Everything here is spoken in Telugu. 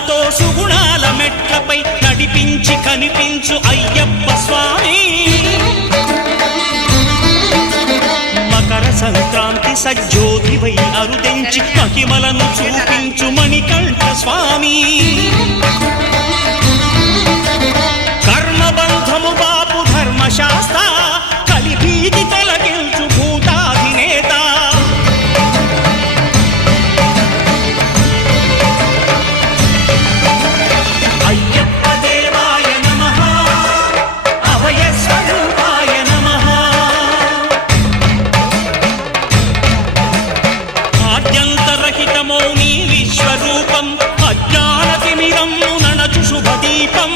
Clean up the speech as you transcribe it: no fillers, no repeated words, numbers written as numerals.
సుగుణాలతో సుగుణాల మెట్లపై నడిపించి కనిపించు అయ్యప్ప స్వామి మకర సంక్రాంతి సజ్జోతివై అరుదించి మహిమలను చూపించు మణికంఠ స్వామి కర్మబంధము బాపు ధర్మశాస్త్ర కలిభీతి తొలగించు భూతాధినేత అయ్యప్ప దేవాయ నమః అభయ స్వరూపాయ నమః ఆద్యంతరహితమో నీ విశ్వరూపం అజ్ఞానతిమిరం నణచు శుభదీపం